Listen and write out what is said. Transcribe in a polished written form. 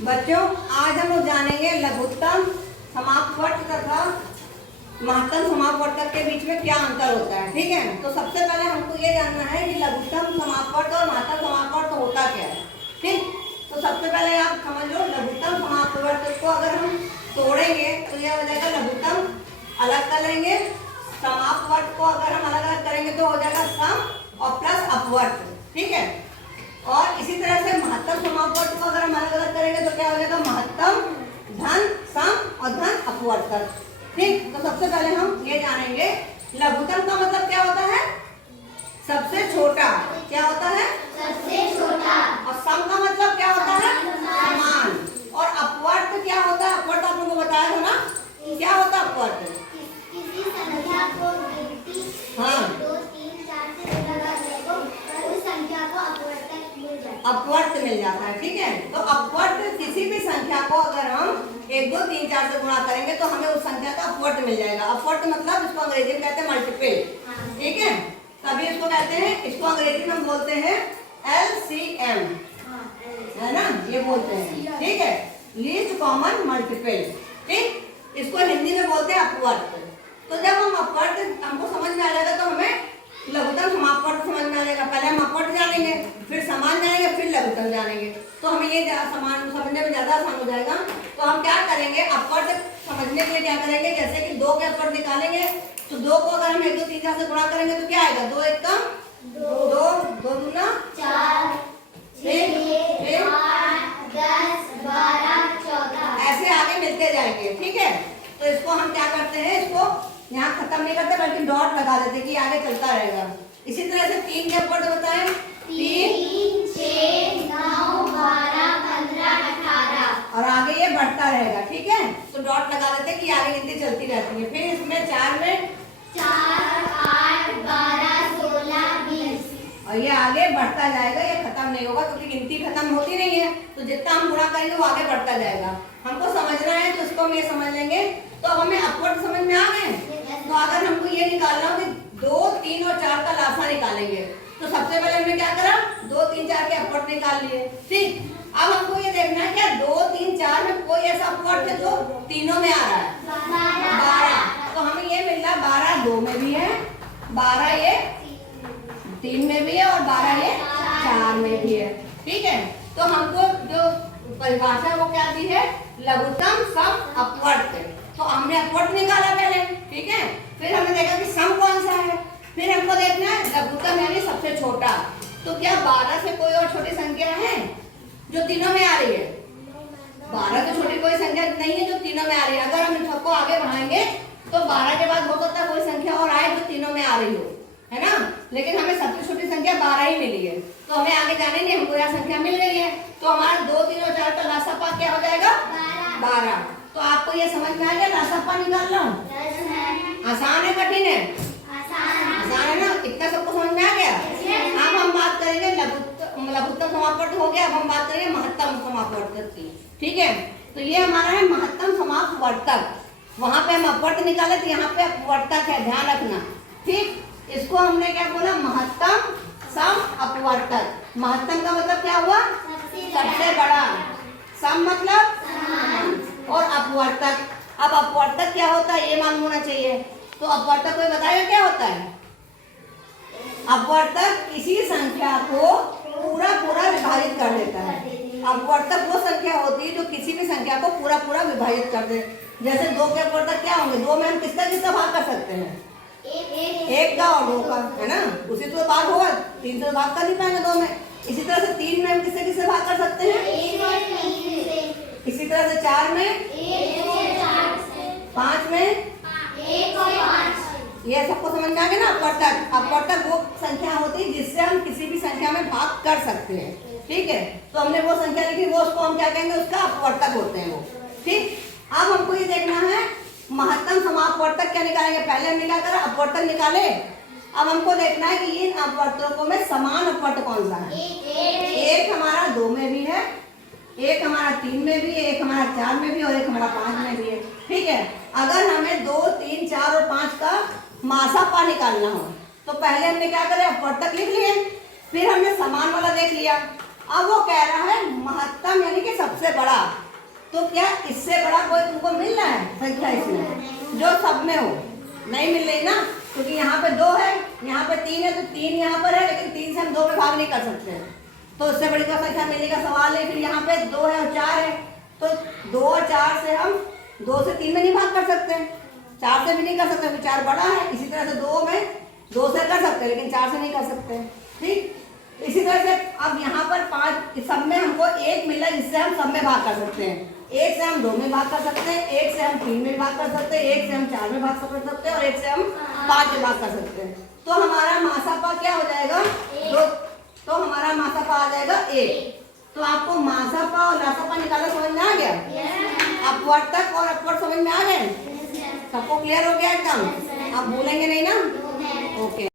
बच्चों आज हम लोग जानेंगे लघुत्तम समापवर्त तथा महत्तम समापवर्तक के बीच में क्या अंतर होता है। ठीक है, तो सबसे पहले हमको ये जानना है कि लघुत्तम समापवर्त और महत्तम समापवर्त होता क्या है। ठीक, तो सबसे पहले आप समझ लो लघुत्तम समापवर्त को अगर हम तोड़ेंगे तो यह हो जाएगा लघुत्तम, अलग कर लेंगे। समापवर्त को अगर हम अलग अलग करेंगे तो हो जाएगा सम और प्लस अपवर्त। ठीक है, और इसी तरह से महत्तम समापवर्त को अगर हम अलग अलग करेंगे तो क्या हो जाएगा महत्तम धन सम और धन अपवर्तक। ठीक, तो सबसे पहले हम ये जानेंगे लघुत्तम का मतलब क्या होता है, सबसे छोटा। क्या होता है? सबसे छोटा। और सम का मतलब क्या होता है? समान। और अपवर्त क्या होता है? अपवर्त आप लोगों को बताया था ना, क्या होता है अपवर्त? किसी संख्या को गिनती 1 2 3 4 से लगा दे तो उस संख्या को अपवर्तक मिल जाता है। अपवर्त मिल जाता है। ठीक है, तो अपवर्त किसी भी संख्या को अगर हम 1 2 3 4 से गुणा करेंगे तो हमें उस संख्या का अपवर्त मिल जाएगा। अपवर्त मतलब इसको अंग्रेजी में कहते हैं मल्टीपल। ठीक है, तभी इसको कहते हैं, इसको अंग्रेजी में हम बोलते हैं LCM, है ना, ये बोलते हैं। ठीक है, लीस्ट कॉमन मल्टीपल। ठीक, इसको हिंदी में बोलते हैं अपवर्त। तो जब हम अपवर्त हमको समझ में आ जाएगा तो हमें लघुत्तम समापवर्त समझ में आ जाएगा। पहले हम अपवर्त जानेंगे, फिर समान जानेंगे, फिर लघुत्तम जानेंगे, तो हमें ये समान समझने में ज्यादा आसान हो जाएगा। तो हम क्या करेंगे, अपवर्त समझने के लिए क्या करेंगे, जैसे कि 2 के अपवर्त निकालेंगे तो 2 को अगर हम 1 2 3 4 से गुणा करेंगे तो क्या आएगा, 2 1 कम 2 2 दूना 4 6 8 10 12 14 ऐसे आगे मिलते जाएंगे। ठीक है, तो इसको हम क्या करते हैं, इसको यहाँ खत्म नहीं करते बल्कि डॉट लगा देते कि आगे चलता रहेगा। इसी तरह से 3 के अपवर्त बताएं, 3 6 9 12 15 18 और आगे ये बढ़ता रहेगा। ठीक है, तो डॉट लगा देते कि आगे गिनती चलती रहती है। फिर इसमें 4 में 4 8 12 16 20 और ये आगे बढ़ता जाएगा, ये खत्म नहीं होगा क्योंकि गिनती खत्म होती नहीं है। तो जितना हम गुणा करेंगे वो आगे बढ़ता जाएगा। हमको समझना है तो इसको हम ये समझ लेंगे। तो हमें अपवर्त समझ में आ गए। तो अगर हमको ये निकालना हो कि 2 3 और 4 का लासा निकालेंगे तो सबसे पहले हमने क्या करा, 2 3 4 के अपवर्त निकाल लिए। ठीक, अब हमको ये देखना है क्या 2 3 4 में कोई ऐसा अपवर्त है जो तीनों में आ रहा है, 12। तो हमें ये मिल रहा है 12 2 में भी है, 12 ये 3 में भी है और 12 ये 4 में भी है। ठीक है, तो हमको जो परिभाषा वो क्या दी है, लघुत्तम सम अपवर्त। तो हमने अपवर्त निकाला पहले। ठीक है, फिर हमने देखा कि सम कौन सा है, फिर हमको देखना है लघुत्तम यानी सबसे छोटा। तो क्या 12 से कोई और छोटी संख्या है जो तीनों में आ रही है? 12 से छोटी कोई संख्या नहीं है जो तीनों में आ रही है। अगर हम इन सबको आगे बढ़ाएंगे तो 12 के बाद हो सकता है कोई संख्या और आए जो तीनों में आ रही हो, है ना, लेकिन हमें सबसे छोटी संख्या 12 ही मिली है। तो हमें आगे जानेंगे हमको यह संख्या मिल गई है। तो हमारा 2 3 और 4 का लासापा क्या हो जाएगा, 12। तो आपको ये समझ में आ गया लासापा निकालना आसान है कठिन है? आसान है ना, इतना सबको समझ में आ गया। अब हम बात करेंगे लघुत्तम समापवर्त हो गया। अब हम बात करेंगे महत्तम समापवर्तक की। ठीक है, तो ये हमारा है महत्तम समापवर्तक। वहां पे हम अपवर्त निकाले तो यहाँ पे अपवर्तक है, ध्यान रखना। ठीक, इसको हमने क्या बोला, महत्तम सम अपवर्तक। महत्तम का मतलब क्या हुआ, सबसे बड़ा, सम मतलब और अपवर्तक। अब अपवर्तक क्या होता है ये मालूम होना चाहिए। तो अपवर्तक कोई बताएगा क्या होता है? अपवर्तक किसी संख्या को पूरा पूरा विभाजित कर देता है। अपवर्तक वो संख्या होती है जो किसी भी संख्या को पूरा पूरा विभाजित कर दे। जैसे 2 के अपवर्तक क्या होंगे, 2 में हम किसका किसका भाग कर सकते हैं, 1 का और 2 का, है ना, उसी तो भाग होगा। 3 से भाग कर नहीं पाएंगे 2 में। इसी तरह से 3 में हम किससे किससे भाग कर सकते हैं, 1 और 3 से। इसी तरह से 4 में, 1 और 4 से। 5 में, 1 और 5। ये सबको समझ में आ गया ना। अपवर्तक, अपवर्तक वो संख्या होती है जिससे हम किसी भी संख्या में भाग कर सकते हैं। ठीक है, तो हमने वो संख्या लिखी, वो उसको हम क्या कहेंगे, उसका अपवर्तक होते हैं वो। ठीक, अब हमको ये देखना है महत्तम समापवर्तक क्या निकालेंगे। पहले हमने क्या करा, अपवर्तक निकाले। अब हमको देखना है कि इन अपवर्तकों में समान अपवर्तक कौन सा है। एक हमारा 2 में भी है, एक हमारा 3 में भी है, एक हमारा 4 में भी और एक हमारा 5 में भी है। ठीक है, अगर हमें 2 3 4 और 5 का मासापा निकालना हो तो पहले हमने क्या करें, अपवर्तक लिख लिए, फिर हमने समान वाला देख लिया। अब वो कह रहा है महत्तम यानी कि सबसे बड़ा। तो क्या इससे बड़ा कोई तुमको मिल रहा है संख्या इसमें जो सब में हो? नहीं मिल रही ना, क्योंकि यहाँ पे 2 है, यहाँ पे 3 है, तो 3 यहाँ पर है, लेकिन 3 से हम 2 में भाग नहीं कर सकते, तो उससे बड़ी कोई संख्या मिलने का सवाल है। फिर यहाँ पे 2 है और 4 है, तो 2 और 4 से हम 2 से 3 में नहीं भाग कर सकते, 4 से भी नहीं कर सकते, क्योंकि 4 बड़ा है। इसी तरह से 2 में 2 से कर सकते हैं, लेकिन 4 से नहीं कर सकते। ठीक, इसी तरह से अब यहाँ पर 5 सब में हमको 1 मिल रहा है, जिससे हम सब में भाग कर सकते हैं। 1 से हम 2 में भाग कर सकते हैं, 1 से हम 3 में भाग कर सकते हैं, 1 से हम 4 में भाग कर सकते हैं, और 1 से हम 5 में भाग कर सकते हैं। तो हमारा मासापा क्या हो जाएगा? 2। तो हमारा मासापा आ जाएगा 1। तो आपको मासापा और लासापा निकालना समझ में आ गया? अपवर्तक और अपवर्त समझ में आ गए? सबको क्लियर हो गया एकदम? आप भूलेंगे नहीं ना? ओके।